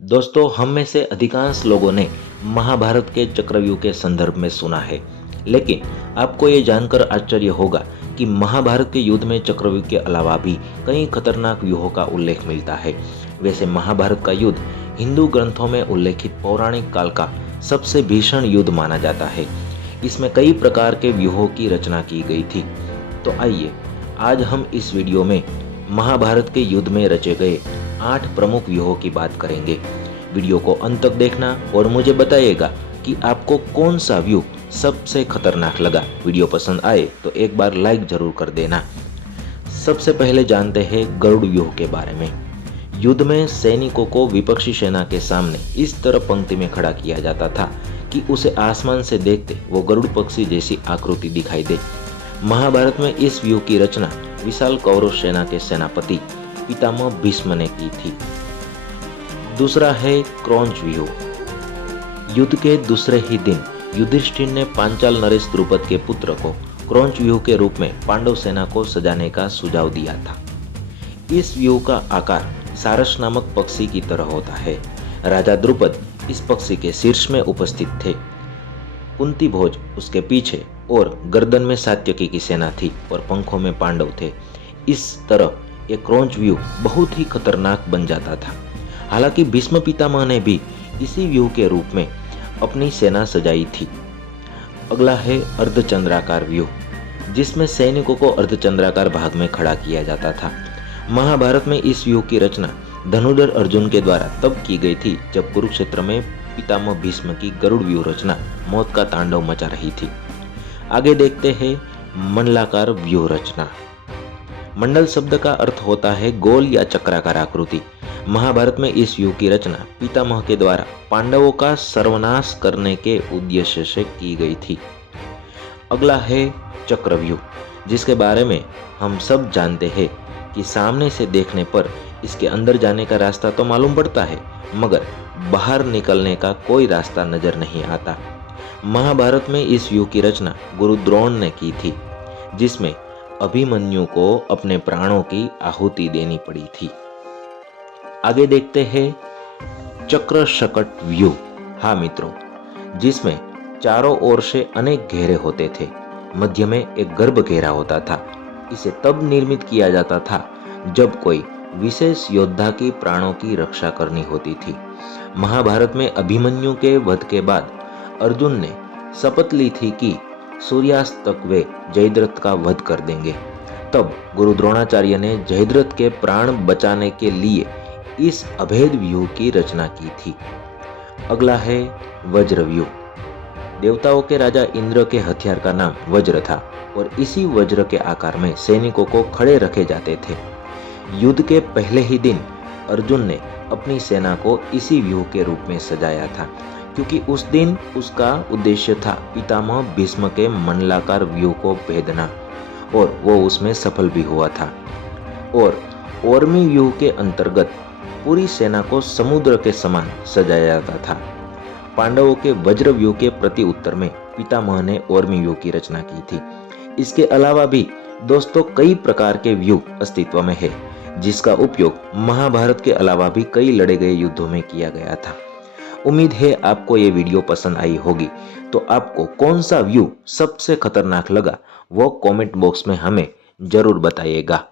दोस्तों, हम में से अधिकांश लोगों ने महाभारत के चक्रव्यूह के संदर्भ में सुना है, लेकिन आपको ये जानकर आश्चर्य होगा कि महाभारत के युद्ध में चक्रव्यूह के अलावा भी कई खतरनाक व्यूहों का उल्लेख मिलता है। वैसे महाभारत का युद्ध हिंदू ग्रंथों में उल्लेखित पौराणिक काल का सबसे भीषण युद्ध माना जाता है। इसमें कई प्रकार के व्यूहों की रचना की गई थी। तो आइए आज हम इस वीडियो में महाभारत के युद्ध में रचे गए 8 प्रमुख व्यूहों की बात करेंगे। वीडियो को अंत तक देखना और मुझे बताइएगा कि आपको कौन सा व्यू सबसे खतरनाक लगा। वीडियो पसंद आए तो एक बार लाइक जरूर कर देना। सबसे पहले जानते हैं गरुड़ व्यूह के बारे में। युद्ध में सैनिकों को विपक्षी सेना के सामने इस तरह पंक्ति में खड़ा किया जाता था कि उसे आसमान से देखते वो गरुड़ पक्षी जैसी आकृति दिखाई दे। महाभारत में इस व्यूह की रचना विशाल कौरव सेना के सेनापति पितामह भीष्म ने की थी। दूसरा है क्रौंच व्यूह। युद्ध के दूसरे ही दिन युधिष्ठिर ने पांचाल नरेश द्रुपद के पुत्र को क्रौंच व्यूह के रूप में पांडव सेना को सजाने का सुझाव दिया था। इस व्यूह का आकार सारस नामक पक्षी की तरह होता है। राजा द्रुपद इस पक्षी के शीर्ष में उपस्थित थे। कुंती भोज उसके पीछे और गर्दन में सात्यकी की सेना थी और पंखों में पांडव थे। इस तरह ये क्रौंच व्यूह बहुत ही खतरनाक बन जाता था। हालांकि भीष्म पितामह ने भी इसी व्यूह के रूप में अपनी सेना सजाई थी। अगला है अर्धचंद्राकार व्यूह, जिसमें सैनिकों को अर्धचंद्राकार भाग में खड़ा किया जाता था। महाभारत में इस व्यूह की रचना धनुर्धर अर्जुन के द्वारा तब की गई थी जब कुरुक्षेत्र में पितामह भीष्म की गरुड़ व्यूह रचना मौत का तांडव मचा रही थी। आगे देखते हैं मंडलाकार व्यूह रचना। मंडल शब्द का अर्थ होता है गोल या चक्राकार आकृति। महाभारत में इस व्यूह की रचना पितामह के द्वारा पांडवों का सर्वनाश करने के उद्देश्य से की गई थी। अगला है चक्रव्यूह, जिसके बारे में हम सब जानते हैं कि सामने से देखने पर इसके अंदर जाने का रास्ता तो मालूम पड़ता है, मगर बाहर निकलने का कोई रास्ता नजर नहीं आता। महाभारत में इस व्यूह की रचना गुरु द्रोण ने की थी, जिसमें अभिमन्यु को अपने प्राणों की आहुति देनी पड़ी थी। आगे देखते हैं चक्र शकट व्यूह। हाँ मित्रों, जिसमें चारों ओर से अनेक घेरे होते थे। मध्य में एक गर्भ घेरा होता था। इसे तब निर्मित किया जाता था जब कोई विशेष योद्धा की प्राणों की रक्षा करनी होती थी। महाभारत में अभिमन्यु के वध के बाद अर्जुन ने शपथ ली थी कि सूर्यास्त तक वे जयद्रथ का वध कर देंगे। तब गुरु द्रोणाचार्य ने जयद्रथ के प्राण बचाने के लिए इस अभेद व्यूह की रचना की थी। अगला है वज्र व्यूह। देवताओं के राजा इंद्र के हथियार का नाम वज्र था और इसी वज्र के आकार में सैनिकों को खड़े रखे जाते थे। युद्ध के पहले ही दिन अर्जुन ने अपनी सेना को इसी व्यूह के रूप में सजाया था, क्योंकि उस दिन उसका उद्देश्य था पितामह भीष्म के मंडलाकार व्यूह को भेदना, और वो उसमें सफल भी हुआ था। और ओर्मी व्यूह के अंतर्गत पूरी सेना को समुद्र के समान सजाया जाता था। पांडवों के वज्र व्यूह के प्रति उत्तर में पितामह ने ओर्मी व्यूह की रचना की थी। इसके अलावा भी दोस्तों कई प्रकार के व्यूह अस्तित्व में है, जिसका उपयोग महाभारत के अलावा भी कई लड़े गए युद्धों में किया गया था। उम्मीद है आपको ये वीडियो पसंद आई होगी। तो आपको कौन सा व्यू सबसे खतरनाक लगा वो कमेंट बॉक्स में हमें जरूर बताइएगा।